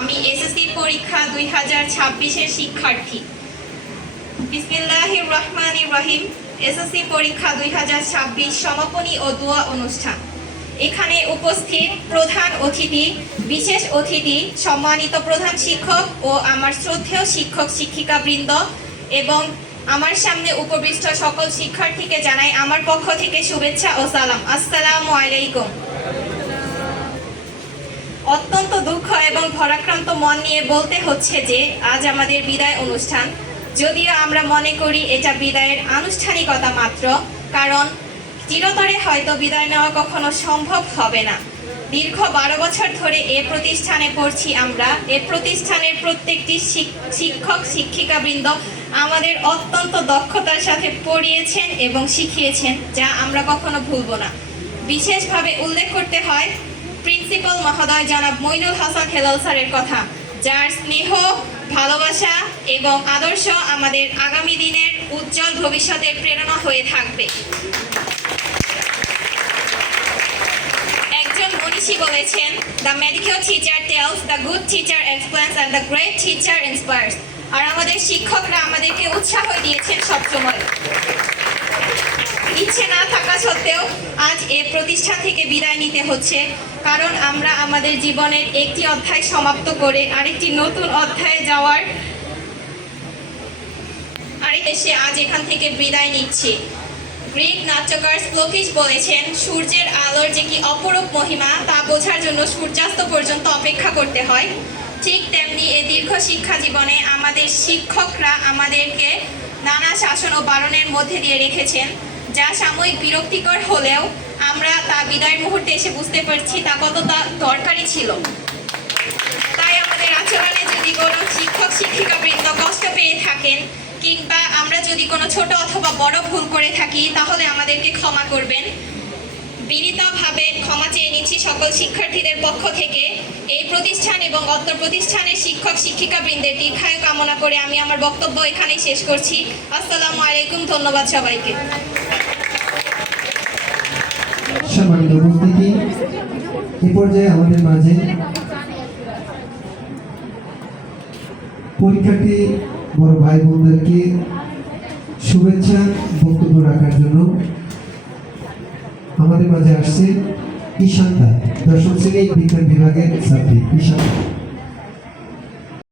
আমি এসএসসি পরীক্ষা 2026 এর শিক্ষার্থী। বিসমিল্লাহির রহমানির রহিম। এসএসসি পরীক্ষা 2026 সমাপনী ও দোয়া অনুষ্ঠান। এখানে উপস্থিত প্রধান অতিথি, বিশেষ অতিথি, সম্মানিত প্রধান শিক্ষক ও আমার শ্রদ্ধেয় শিক্ষক শিক্ষিকাবৃন্দ এবং আমার সামনে উপবিষ্ট সকল শিক্ষার্থীকে জানাই আমার পক্ষ থেকে শুভেচ্ছা ও সালাম। আসসালামু আলাইকুম। অত্যন্ত দুঃখ এবং ভারাক্রান্ত মন নিয়ে বলতে হচ্ছে যে আজ আমাদের বিদায় অনুষ্ঠান। যদিও আমরা মনে করি এটা বিদায়ের আনুষ্ঠানিকতা মাত্র, কারণ চিরতরে হয়তো বিদায় নেওয়া কখনো সম্ভব হবে না। দীর্ঘ 12 বছর ধরে এ প্রতিষ্ঠানে পড়ছি আমরা। এ প্রতিষ্ঠানের প্রত্যেকটি শিক্ষক শিক্ষিকাবৃন্দ আমাদের অত্যন্ত দক্ষতার সাথে পড়িয়েছেন এবং শিখিয়েছেন, যা আমরা কখনো ভুলব না। বিশেষভাবে উল্লেখ করতে হয় প্রিন্সিপাল মহোদয় জনাব মইনুল হাসান হেলাল স্যারের কথা, যার স্নেহ, ভালোবাসা এবং আদর্শ আমাদের আগামী দিনের উজ্জ্বল ভবিষ্যতের প্রেরণা হয়ে থাকবে। একজন মনীষী বলেছেন, the mediocre teacher tells, the good teacher explains and the great teacher inspires. আর আমাদের শিক্ষকরা আমাদেরকে উৎসাহ দিয়েছেন সবসময়। ইচ্ছে না থাকা সত্ত্বেও আজ এ প্রতিষ্ঠান থেকে বিদায় নিতে হচ্ছে, কারণ আমরা আমাদের জীবনের একটি অধ্যায় সমাপ্ত করে আরেকটি নতুন অধ্যায়ে যাওয়ার এসে আজ এখান থেকে বিদায় নিচ্ছি। গ্রিক নাট্যকার শ্লোকিস বলেছেন, সূর্যের আলোর যে কি অপরূপ মহিমা তা বোঝার জন্য সূর্যাস্ত পর্যন্ত অপেক্ষা করতে হয়। ঠিক তেমনি এই দীর্ঘ শিক্ষা জীবনে আমাদের শিক্ষকরা আমাদেরকে নানা শাসন ও বারণের মধ্যে দিয়ে রেখেছেন, যা সাময়িক বিরক্তিকর হলেও আমরা তা বিদায়ের মুহূর্তে এসে বুঝতে পারছি তা কতটা দরকারি ছিল। তাই আমাদের আচরণে যদি কোনো শিক্ষক শিক্ষিকাবৃন্দ কষ্ট পেয়ে থাকেন কিংবা আমরা যদি কোনো ছোট অথবা বড় ভুল করে থাকি, তাহলে আমাদেরকে ক্ষমা করবেন। বিনীতভাবে ক্ষমা চেয়ে নিচ্ছি সকল শিক্ষার্থীদের পক্ষ থেকে। এই প্রতিষ্ঠান এবং অত্র প্রতিষ্ঠানের শিক্ষক শিক্ষিকাবৃন্দের দীর্ঘায়ু কামনা করে আমি আমার বক্তব্য এখানেই শেষ করছি। আসসালামু আলাইকুম। ধন্যবাদ সবাইকে। সম্মানিত উপস্থিতি, এই পর্যায়ে আমাদের মাঝে পরীক্ষার্থী বড় ভাই বোনদেরকে শুভেচ্ছা বক্তব্য রাখার জন্য আমাদের মাঝে আসছে ঈশান্তা, দশম শ্রেণী বিজ্ঞান বিভাগের ছাত্রী ঈশান্তা।